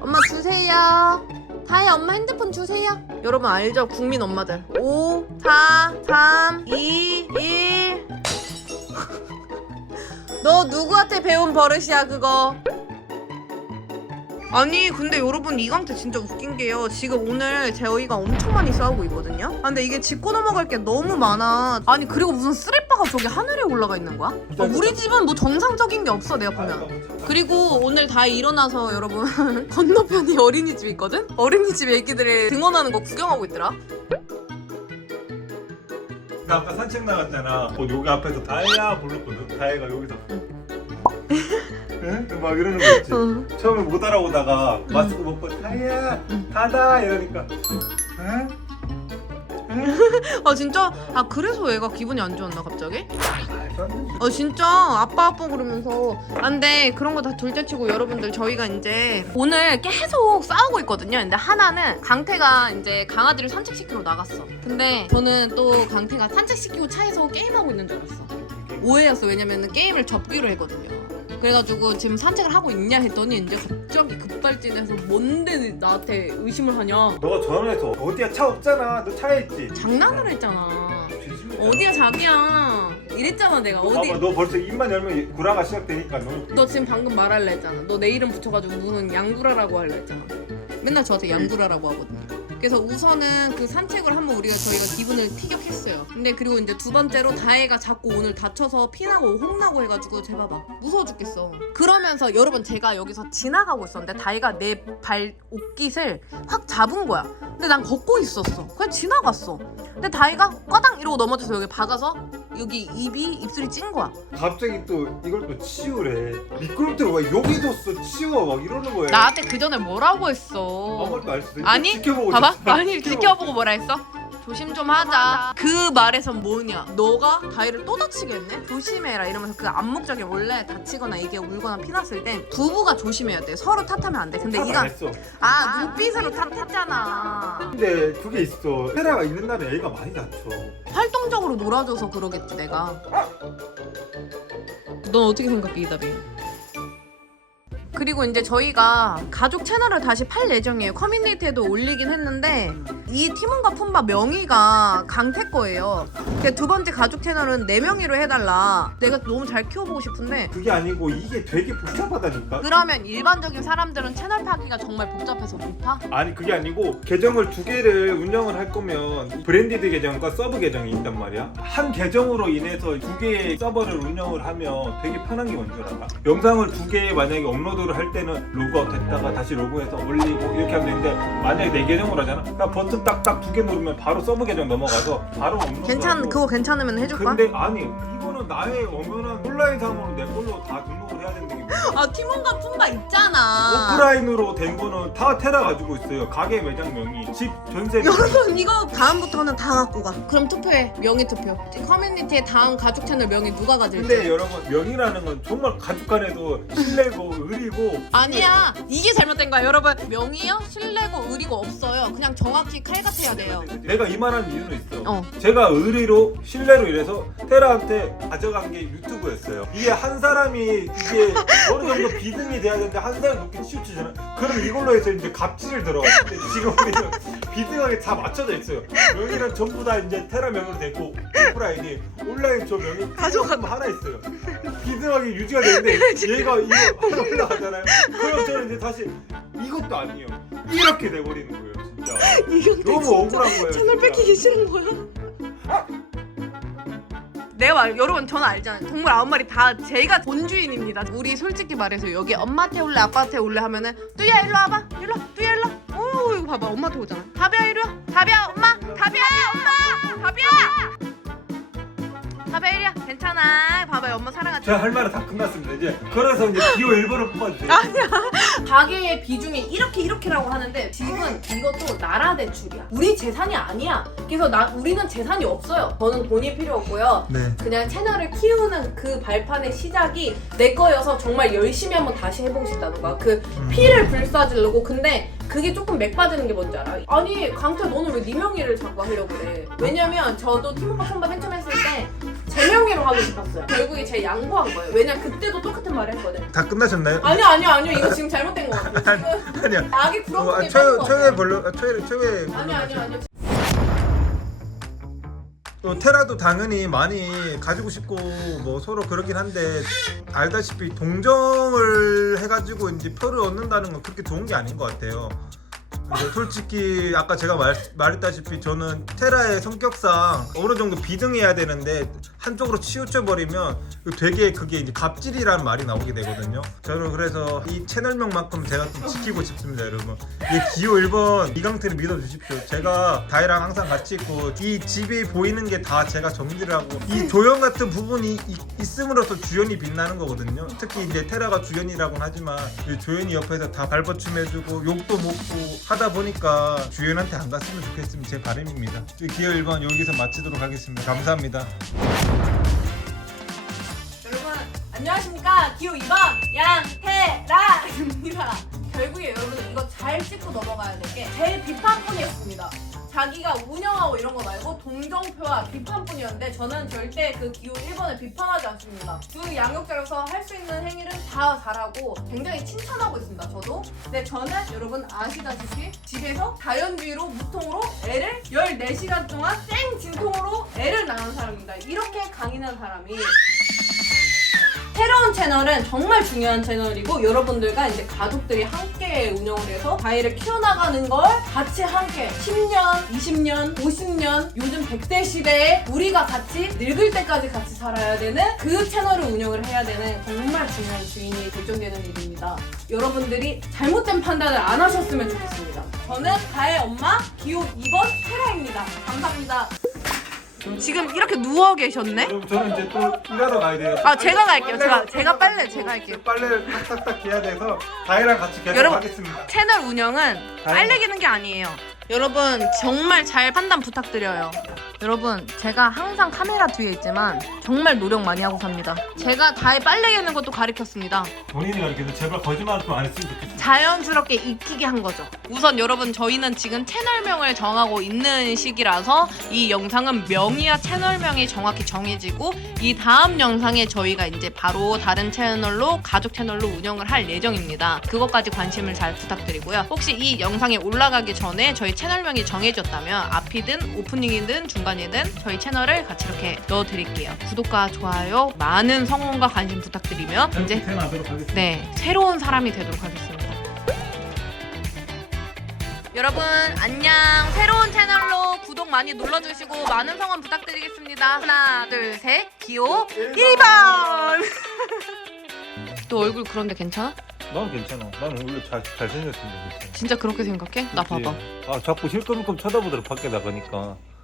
엄마 주세요. 다혜 엄마 핸드폰 주세요. 여러분 알죠? 국민 엄마들. 5, 4, 3, 2, 1. 너 누구한테 배운 버릇이야 그거? 아니 근데 여러분 이강태 진짜 웃긴 게요 지금 오늘 저희가 엄청 많이 싸우고 있거든요 아, 근데 이게 짚고 넘어갈 게 너무 많아 아니 그리고 무슨 쓰레빠가 저기 하늘에 올라가 있는 거야? 아, 우리 집은 뭐 정상적인 게 없어 내가 보면 그리고 오늘 다 일어나서 여러분 건너편이 어린이집 있거든? 어린이집 애기들이 등원하는 거 구경하고 있더라 나 아까 산책 나갔잖아. 어, 여기 앞에서 다혜야 불렀거든. 다혜가 여기서. 응? 막 이러는 거 있지. 응. 처음에 못 알아보다가 마스크 벗고 다혜야 다다 이러니까. 응? 아 진짜? 아 그래서 얘가 기분이 안 좋았나 갑자기? 말도 안 되지. 어 진짜 아빠 아빠 그러면서 안돼 그런 거 다 둘째치고 여러분들 저희가 이제 오늘 계속 싸우고 있거든요 근데 하나는 강태가 이제 강아지를 산책시키러 나갔어 근데 저는 또 강태가 산책시키고 차에서 게임하고 있는 줄 알았어 오해였어 왜냐면 은 게임을 접기로 했거든요 그래가지고 지금 산책을 하고 있냐 했더니 이제 갑자기 급발진해서 뭔데 나한테 의심을 하냐 너가 전화해서 어디야 차 없잖아. 너 차에 있지. 장난을 했잖아. 어디야 자기야 이랬잖아 내가 어디 봐봐 너 벌써 입만 열면 구라가 시작되니까 너. 너 지금 방금 말할래 했잖아. 너 내 이름 붙여가지고 무슨 양구라라고 할래 했잖아. 맨날 저한테 양구라라고 하거든요. 그래서 우선은 그 산책을 한번 우리가 저희가 기분을 피격했어요. 근데 그리고 이제 두 번째로 다혜가 자꾸 오늘 다쳐서 피나고 홍나고 해가지고 제가 막 무서워 죽겠어. 그러면서 여러분 제가 여기서 지나가고 있었는데 다혜가 내 발 옷깃을 확 잡은 거야. 근데 난 걷고 있었어. 그냥 지나갔어. 근데 다혜가 꺼당 이러고 넘어져서 여기 박아서 여기 입이 입술이 찐 거야. 갑자기 또 이걸 또 치우래. 미끄럼틀 왜 여기 뒀어 치워 막 이러는 거야. 나한테 그 전에 뭐라고 아무 했어? 말도 안 했어. 아니, 지켜보고 봐봐. 있었어. 아니 지켜보고 뭐라 했어? 조심 좀 하자. 그 말에선 뭐냐? 너가 다이를 또 다치겠네? 조심해라 이러면서 그 암묵적인 원래 다치거나 이게 울거나 피났을 땐 두부가 조심해야 돼. 서로 탓하면 안 돼. 근데 이가 했어. 아 눈빛으로 탓했잖아. 근데 그게 있어. 테라가 있는 날에 애가 많이 다쳐. 활동적으로 놀아줘서 그러겠지 내가. 넌 어떻게 생각해 이다비? 그리고 이제 저희가 가족 채널을 다시 팔 예정이에요. 커뮤니티에도 올리긴 했는데 이 팀원과 품바 명의가 강태 거예요. 그두 번째 가족 채널은 내 명의로 해달라. 내가 너무 잘 키워보고 싶은데 그게 아니고 이게 되게 복잡하다니까. 그러면 일반적인 사람들은 채널 파기가 정말 복잡해서 못하? 아니 그게 아니고 계정을 두 개를 운영을 할 거면 브랜디드 계정과 서브 계정이 있단 말이야. 한 계정으로 인해서 두 개의 서버를 운영을 하면 되게 편한 게 뭔지 알아? 영상을 두 개 만약에 업로드를 할 때는 로그아웃 했다가 다시 로그해서 올리고 이렇게 하면 되는데 만약에 내 계정으로 하잖아? 그냥 버튼 딱딱 두 개 누르면 바로 서브 계정 넘어가서 바로 업로드 괜찮 그거 괜찮으면 해줄까? 근데 아니 이거는 나의 오면은 온라인 상으로 내 걸로 다 아 팀원과 품바 있잖아. 오프라인으로 된 거는 다 테라 가지고 있어요. 가게 매장명이, 집 전세. 여러분 이거 다음부터는 다 갖고 가. 그럼 투표해. 명의 투표. 커뮤니티의 다음 가족 채널 명의 누가 가질지. 근데 여러분 명의라는 건 정말 가족 간에도 신뢰고 의리고 아니야. 이게 잘못된 거야, 여러분. 명의요? 신뢰고 의리고 없어요. 그냥 정확히 칼같아야 돼요. 내가 이 말하는 이유는 있어. 어. 제가 의리로 신뢰로 이래서 테라한테 가져간 게 유튜브였어요. 이게 한 사람이 이게 어느 정도 비등이 돼야 되는데 한 사람 높게 치우치잖아. 그럼 이걸로 해서 이제 갑질을 들어갔는데 지금 우리는 비등하게 다 맞춰져 있어요. 명의는 전부 다 이제 테라 명의로 됐고 오프라인이 온라인 저 명의 가져갔다. 하나 있어요. 비등하게 유지가 되는데 얘가 이거 하나 올라가잖아요. 그럼 저는 이제 다시 이것도 아니에요. 이렇게 돼버리는 거예요, 진짜. 이건 너무 억울한 거예요. 채널 진짜. 뺏기기 싫은 거야? 내가 말 여러분 저는 알잖아요. 동물 아홉 마리 다 제가 본주인입니다. 우리 솔직히 말해서 여기 엄마한테 올래 아빠한테 올래 하면은 뚜야 일로 와봐. 일로 와. 뚜야 일로 와. 오, 이거 봐봐. 엄마한테 오잖아. 다비야 이리 와. 다비야 엄마. 다비야 엄마. 다비야 제가 할 말은 다 끝났습니다. 이제 그래서 이제 기호 1번을 뽑아주세요. 가계의 비중이 이렇게 이렇게라고 하는데 집은 이것도 나라 대출이야. 우리 재산이 아니야. 그래서 나 우리는 재산이 없어요. 저는 돈이 필요 없고요. 네. 그냥 채널을 키우는 그 발판의 시작이 내 거여서 정말 열심히 한번 다시 해보고 거야. 그 피를 불사지르고 근데 그게 조금 맥 빠지는 게 뭔지 알아? 아니 강태 너는 왜 네 명의를 자꾸 하려고 그래? 왜냐면 저도 팀워크 선발 맨 처음 했을 때 제명의로 하고 싶었어요. 결국에 제 양보한 거예요. 왜냐 그때도 똑같은 말을 했거든. 다 끝나셨나요? 아니요 아니요 아니요 이거 지금 잘못된 거 같아요. 지금 아니야. 악이 어, 부럽게 아, 빠진 최거 최후의 같아요. 본론 아, 최 최후의 아니요 본론 아니요 아니요. 또 테라도 당연히 많이 가지고 싶고 뭐 서로 그렇긴 한데 알다시피 동정을 해가지고 이제 표를 얻는다는 건 그렇게 좋은 게 아닌 것 같아요. 솔직히 아까 제가 말, 말했다시피 저는 테라의 성격상 어느 정도 비등해야 되는데 한쪽으로 치우쳐 버리면 되게 그게 이제 갑질이라는 말이 나오게 되거든요. 저는 그래서 이 채널명만큼 제가 좀 지키고 싶습니다, 여러분. 이 기호 1번 이강태를 믿어주십시오. 제가 다이랑 항상 같이 있고 이 집이 보이는 게 다 제가 정리를 하고 이 조연 같은 부분이 이- 있음으로써 주연이 빛나는 거거든요. 특히 이제 테라가 주연이라고는 하지만 이 조연이 옆에서 다 발버춤해주고 욕도 먹고 하다 보니까 주연한테 안 갔으면 좋겠으면 제 바람입니다. 기호 1번 여기서 마치도록 하겠습니다. 감사합니다. 여러분 안녕하십니까 기호 2번 양태라입니다 결국에 여러분 이거 잘 짚고 넘어가야 될 게 제일 비판뿐이었습니다 자기가 운영하고 이런 거 말고 동정표와 비판뿐이었는데 저는 절대 그 기호 1번을 비판하지 않습니다. 두 양육자로서 할 수 있는 행위는 다 잘하고 굉장히 칭찬하고 있습니다 저도. 근데 저는 여러분 아시다시피 집에서 자연주의로 무통으로 애를 14시간 동안 생 진통으로 애를 낳은 사람입니다. 이렇게 강인한 사람이 새로운 채널은 정말 중요한 채널이고 여러분들과 이제 가족들이 함께 운영을 해서 아이를 키워나가는 걸 같이 함께 10년, 20년, 50년 요즘 100대 시대에 우리가 같이 늙을 때까지 같이 살아야 되는 그 채널을 운영을 해야 되는 정말 중요한 주인이 결정되는 일입니다. 여러분들이 잘못된 판단을 안 하셨으면 좋겠습니다. 저는 다의 엄마 기호 2번 테라입니다. 감사합니다. 지금 이렇게 누워 계셨네? 여러분 저는 이제 또 일하러 가야 돼요. 아, 제가 갈게요. 제가- 제가 빨래 제가 할게요. 빨래를 탁탁탁 해야 돼서 다이랑 같이 계속 여러분, 하겠습니다. 채널 운영은 빨래 기는 게 아니에요. 여러분 정말 잘 판단 부탁드려요. 여러분 제가 항상 카메라 뒤에 있지만 정말 노력 많이 하고 삽니다. 제가 다의 빨래 개는 것도 가르쳤습니다. 본인이 가르쳐서 제발 거짓말 좀 안 했으면 좋겠어요. 자연스럽게 익히게 한 거죠. 우선 여러분 저희는 지금 채널명을 정하고 있는 시기라서 이 영상은 명의와 채널명이 정확히 정해지고 이 다음 영상에 저희가 이제 바로 다른 채널로 가족 채널로 운영을 할 예정입니다. 그것까지 관심을 잘 부탁드리고요. 혹시 이 영상이 올라가기 전에 저희 채널명이 정해졌다면 앞이든 오프닝이든 중간 이든 저희 채널을 같이 이렇게 넣어드릴게요. 구독과 좋아요 많은 성원과 관심 부탁드리며 이제 하겠습니다. 네, 새로운 사람이 되도록 하겠습니다. 여러분 안녕. 새로운 채널로 구독 많이 눌러주시고 많은 성원 부탁드리겠습니다. 하나, 둘, 셋. 기호 1번. 너 얼굴 그런데 괜찮아? 난 괜찮아. 난 원래 잘 잘생겼으면 괜찮아. 진짜 그렇게 생각해? 나 봐봐. 아 자꾸 실컷실컷 쳐다보더라 밖에 나가니까.